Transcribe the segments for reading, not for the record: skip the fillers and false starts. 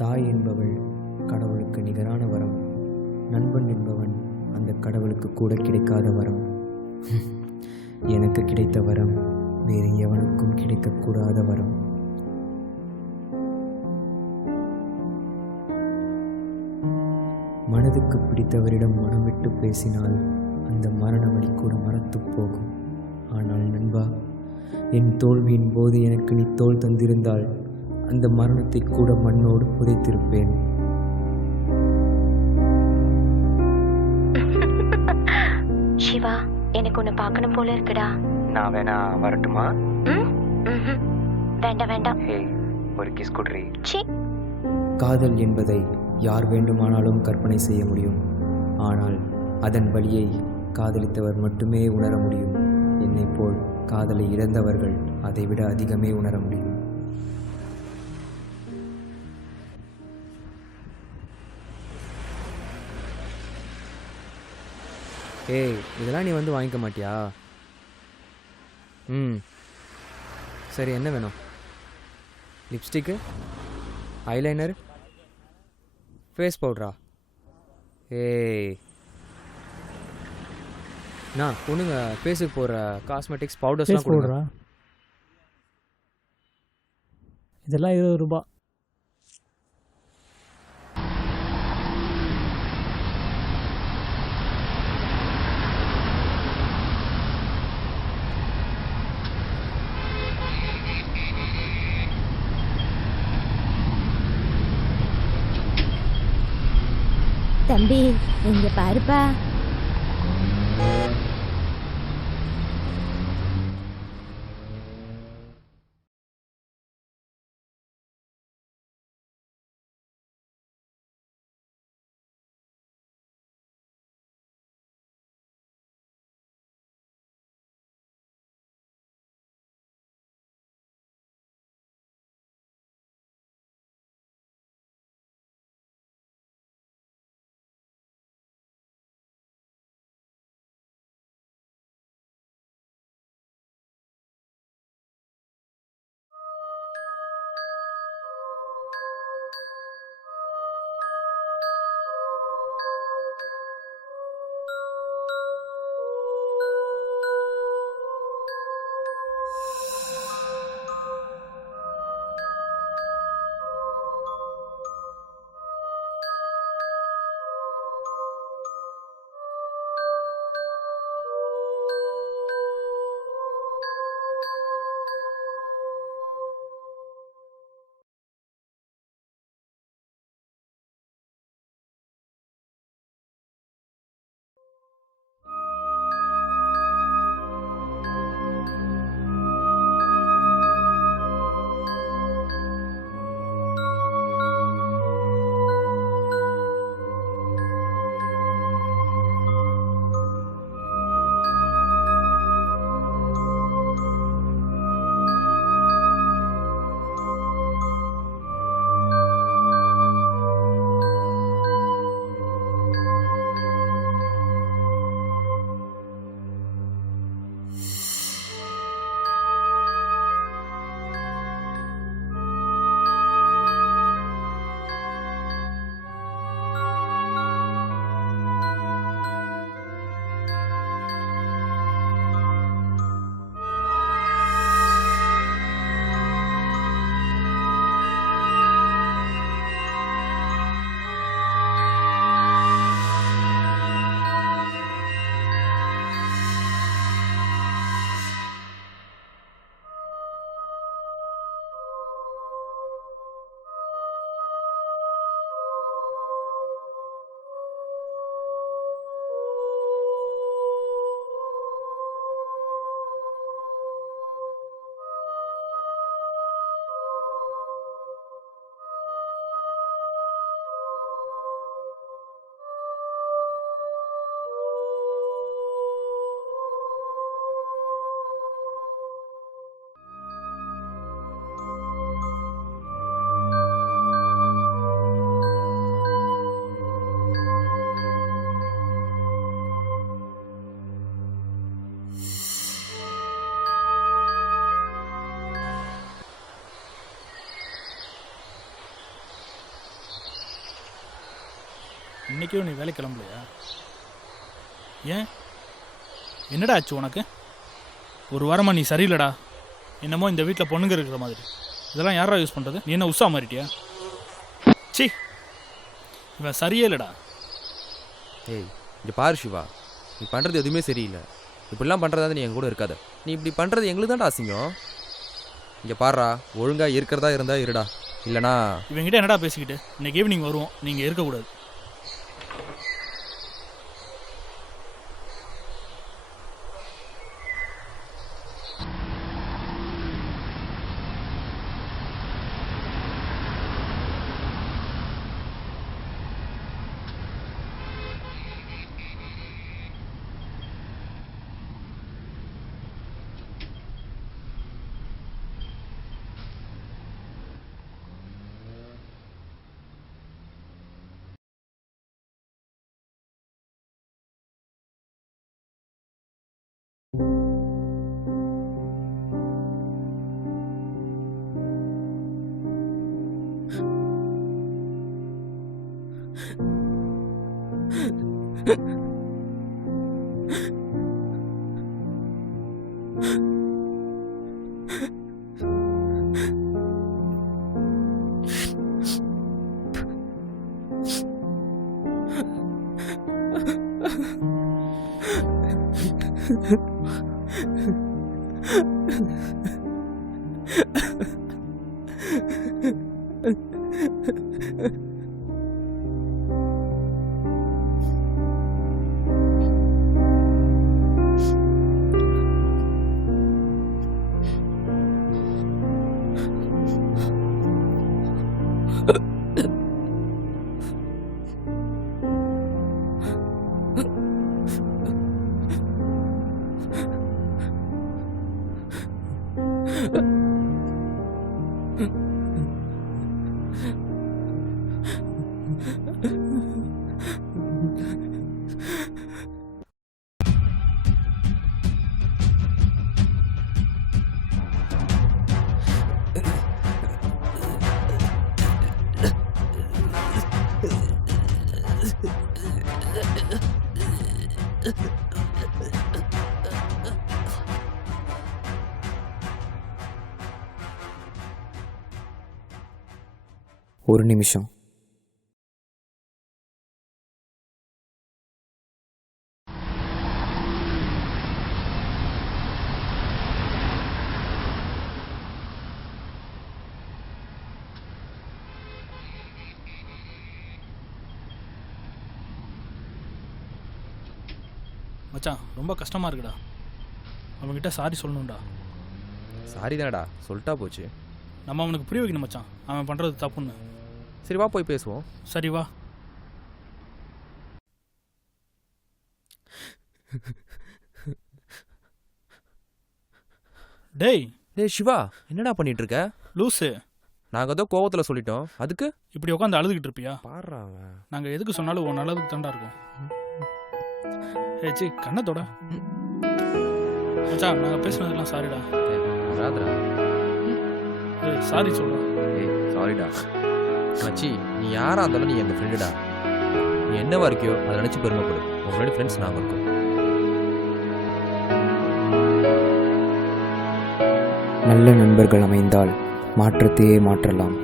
தாய் என்பவள் கடவுளுக்கு நிகரான வரம். நண்பன் என்பவன் அந்த கடவுளுக்கு கூட கிடைக்காத வரம். எனக்கு கிடைத்த வரம் வேறு எவனுக்கும் கிடைக்கக்கூடாத வரம். மனதுக்கு பிடித்தவரிடம் மனம் விட்டு பேசினால் அந்த மரண வலி கூட மறத்து போகும். ஆனால் நண்பா, என் தோல்வியின் போது எனக்கு நீ தோள் தந்திருந்தால் அந்த மரணத்தை கூட மண்ணோடு புதைத்திருப்பேன். சிவா, எனக்கு உன்னை பார்க்கணும் போல இருக்குடா. நான் வேணா வரட்டுமா? வேண்டாம் வேண்டாம். ஒரு கிஸ் குட்ரி. சி. காதல் என்பதை யார் வேண்டுமானாலும் கற்பனை செய்ய முடியும். ஆனால் அதன் வலியை காதலித்தவர் மட்டுமே உணர முடியும். என்னைப் போல் காதலை இழந்தவர்கள் அதைவிட அதிகமே உணர முடியும். இதெல்லாம் நீ வந்து வாங்கிக்க மாட்டியா? சரி, என்ன வேணும்? லிப்ஸ்டிக்கு, ஐலைனர், ஃபேஸ் பவுடரா? நான் பொண்ணுங்க ஃபேஸுக்கு போடுற காஸ்மெட்டிக்ஸ் பவுடர்ஸ்லாம் கொடுக்குறா. இதெல்லாம் 20 ரூபா. தம்பி, இங்க பாருப்பா. இன்றைக்கும் நீ வேலை கிளம்பலையா? ஏன், என்னடா ஆச்சு உனக்கு? ஒரு வாரமாக நீ சரியில்லடா. என்னமோ இந்த வீட்டில் பொண்ணுங்க இருக்கிற மாதிரி. இதெல்லாம் யாரா யூஸ் பண்ணுறது? நீ என்ன உஷா மாறிட்டியா? சி, இவன் சரியே இல்லைடா. ஏய் இங்கே பாரு சிவா, நீ பண்ணுறது எதுவுமே சரியில்லை. இப்படிலாம் பண்ணுறதா நீ என் கூட இருக்காத. நீ இப்படி பண்ணுறது எங்களுக்கு தான்டா அசிங்கம். இங்கே பாருடா, ஒழுங்காக இருக்கிறதா இருந்தால் இருடா, இல்லைனா இவங்கிட்ட என்னடா பேசிக்கிட்டு. இன்னைக்கு ஈவினிங் வருவோம், நீங்கள் இருக்கக்கூடாது. ஒரு நிமிஷம். மச்சான், ரொம்ப கஷ்டமாக இருக்குடா. அவன்கிட்ட சாரி சொல்லணும்டா. சாரி தானடா, சொல்லிட்டா போச்சு. நம்ம அவனுக்கு புரிய வைக்கணும் மச்சான், அவன் பண்ணுறது தப்புன்னு. சரி வா போய் பேசுவோம். சரி வா. டேய் டேய் சிவா, என்னடா பண்ணிட்டு இருக்க? லூஸு, நாங்கள் ஏதோ கோவத்தில் சொல்லிட்டோம், அதுக்கு இப்படி உட்காந்து அழுதுகிட்டு இருப்பியா? பாடுறாங்க. நாங்கள் எதுக்கு சொன்னாலும் உன் நல்லதுக்கு தாண்டா இருக்கும். ஏச்சி கண்ணத்தோட மச்சான், நாங்கள் பேசுனதுக்கெல்லாம் சாரிடா. ராத்ரா ஏய் சாரி சொல்கிறோம். ஏய் சாரிடா மச்சி, நீ யாராக இருந்தாலும் நீ எங்கள் ஃப்ரெண்டுடா. நீ என்னவா இருக்கியோ அதை நினச்சி பெருமைப்படு. உங்களோட ஃப்ரெண்ட்ஸ் நாங்கள் இருக்கோம். நல்ல நண்பர்கள் அமைந்தால் மாற்றத்தையே மாற்றலாம்.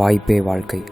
வாய்ப்பே வாழ்க்கை.